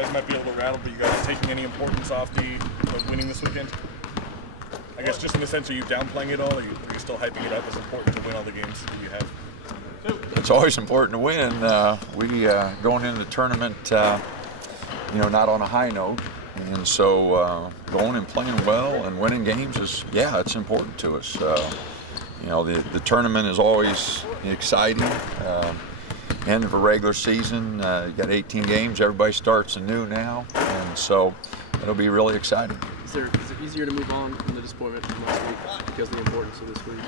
guys might be a little rattled, but you guys taking any importance off the winning this weekend? I guess just in the sense, are you downplaying it all, or are you still hyping it up as important to win all the games that you have? It's always important to win. We going into the tournament, not on a high note, and so going and playing well and winning games is, it's important to us. The tournament is always exciting. End of a regular season, you got 18 games. Everybody starts anew now, and so it'll be really exciting. Is it easier to move on from the disappointment from last week because of the importance of this week,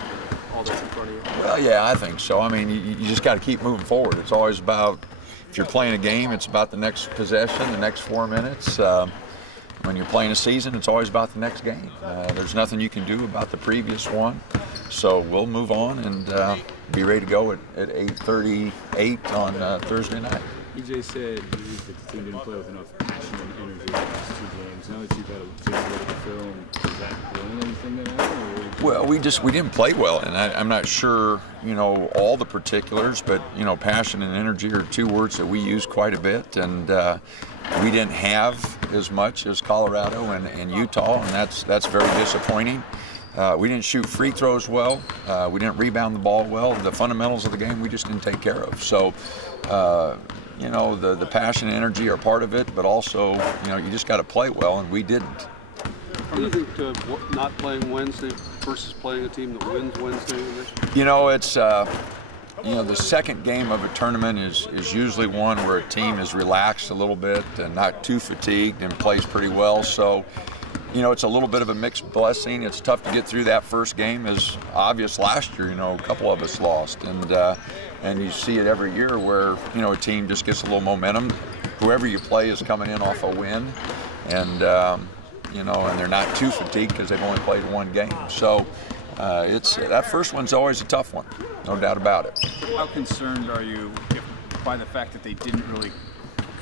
all that's in front of you? Well, yeah, I think so. I mean, you just got to keep moving forward. It's always about, if you're playing a game, it's about the next possession, the next 4 minutes. When you're playing a season, it's always about the next game. There's nothing you can do about the previous one. So we'll move on and be ready to go at 8:38 on Thursday night. EJ said that the team didn't play with enough passion and energy in the last 2 games. Now that you've had a chance to look at the film, is that really anything that happened? Well, we didn't play well, and I'm not sure, all the particulars, but, passion and energy are 2 words that we use quite a bit, and we didn't have as much as Colorado and Utah, and that's very disappointing. We didn't shoot free throws well. We didn't rebound the ball well. The fundamentals of the game we just didn't take care of. So, the passion and energy are part of it, but also, you just got to play well, and we didn't. What do you think to not playing Wednesday versus playing a team that wins Wednesday? It's the second game of a tournament is usually one where a team is relaxed a little bit and not too fatigued and plays pretty well. So, it's a little bit of a mixed blessing. It's tough to get through that first game, as obvious last year. A couple of us lost, and you see it every year where a team just gets a little momentum. Whoever you play is coming in off a win, and and they're not too fatigued because they've only played 1 game. So that first one's always a tough one, no doubt about it. How concerned are you by the fact that they didn't really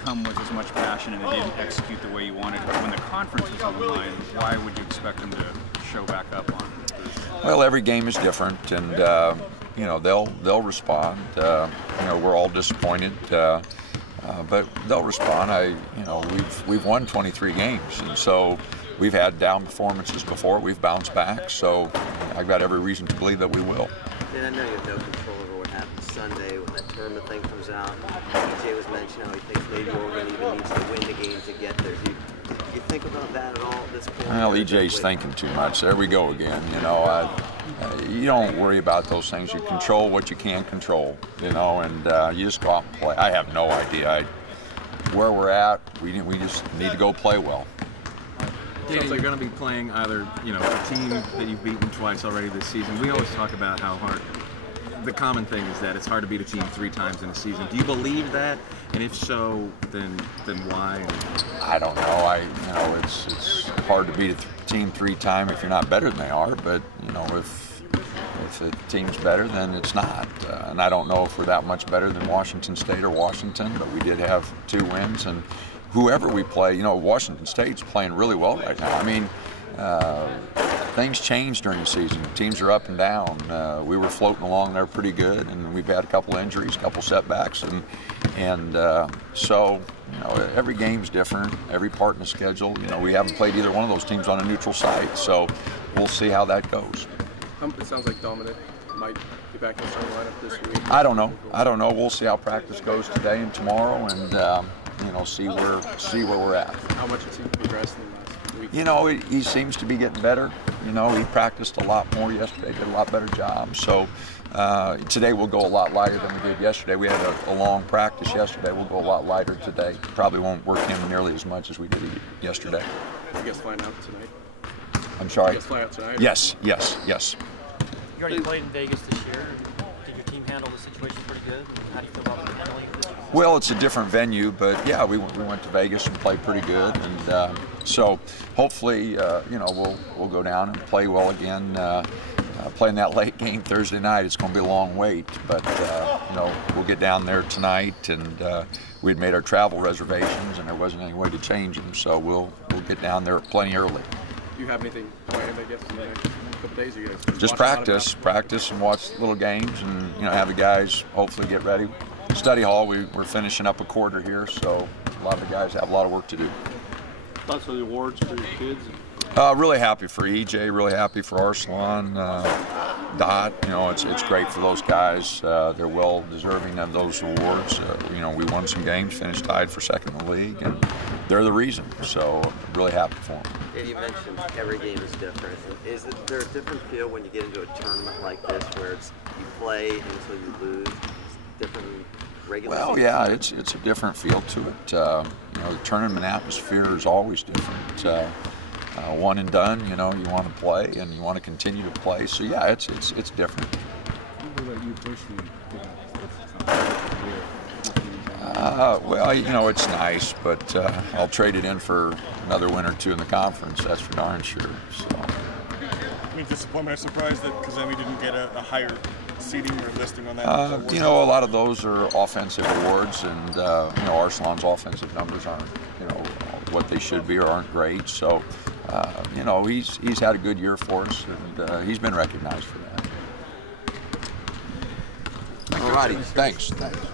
come with as much passion and they didn't execute the way you wanted? When the conference was on the line, why would you expect them to show back up on Thursday? Well, every game is different, and they'll respond. We're all disappointed, but they'll respond. We've won 23 games, and so we've had down performances before. We've bounced back, so I've got every reason to believe that we will. And I know you have no control over what happens Sunday when that tournament thing comes out. EJ was mentioning how he thinks maybe Oregon even needs to win the game to get there. Do you think about that at all at this point? Well, EJ's thinking too much. There we go again. You don't worry about those things. You control what you can control, and you just go out and play. I have no idea where we're at. We just need to go play well. Dana, you're going to be playing either, a team that you've beaten twice already this season. We always talk about how hard. The common thing is that it's hard to beat a team 3 times in a season. Do you believe that? And if so, then why? I don't know. It's hard to beat a team 3 times if you're not better than they are. But if the team's better, then it's not. And I don't know if we're that much better than Washington State or Washington, but we did have 2 wins. And whoever we play, Washington State's playing really well right now. I mean, things change during the season. Teams are up and down. We were floating along there pretty good, and we've had a couple injuries, a couple setbacks, and so every game's different. Every part in the schedule. We haven't played either one of those teams on a neutral site, so we'll see how that goes. It sounds like Dominic might be back in the starting lineup this week. I don't know. We'll see how practice goes today and tomorrow, and see where we're at. How much has he progressed in the last week? He seems to be getting better. He practiced a lot more yesterday, did a lot better job. So today we'll go a lot lighter than we did yesterday. We had a long practice yesterday. We'll go a lot lighter today. Probably won't work him nearly as much as we did yesterday. You guys flying out tonight? I'm sorry? You guys fly out tonight? Yes. You already played in Vegas this year. Did your team handle the situation pretty good? How do you feel about it mentally? Well, it's a different venue, but yeah, we went to Vegas and played pretty good, and so hopefully, we'll go down and play well again. Playing that late game Thursday night, it's going to be a long wait, but we'll get down there tonight, and we'd made our travel reservations, and there wasn't any way to change them, so we'll get down there plenty early. Do you have anything planned, I guess, in the next couple days? Or you guys just practice and watch little games, and have the guys hopefully get ready. Study hall, we're finishing up a quarter here, so A lot of the guys have a lot of work to do. Thoughts on the awards for your kids? Really happy for EJ, really happy for Arslan, Dot. You know, it's great for those guys. They're well deserving of those awards. You know, we won some games, finished tied for second in the league, and they're the reason. So really happy for them. And you mentioned every game is different. Is there a different feel when you get into a tournament like this, where it's you play until you lose? It's different regular. Well, season? yeah, it's a different feel to it. You know, the tournament atmosphere is always different. One and done, you know, you want to play and you want to continue to play. So yeah, it's different. What about you personally? Well, you know, it's nice, but I'll trade it in for another win or two in the conference. That's for darn sure. So. I mean, disappointment or surprise that KEZI didn't get a higher seating or listing on that? You know, a lot of those are offensive awards, and you know, Arslan's offensive numbers aren't, you know, what they should be or aren't great. So, you know, he's had a good year for us, and he's been recognized for that. All righty, thanks.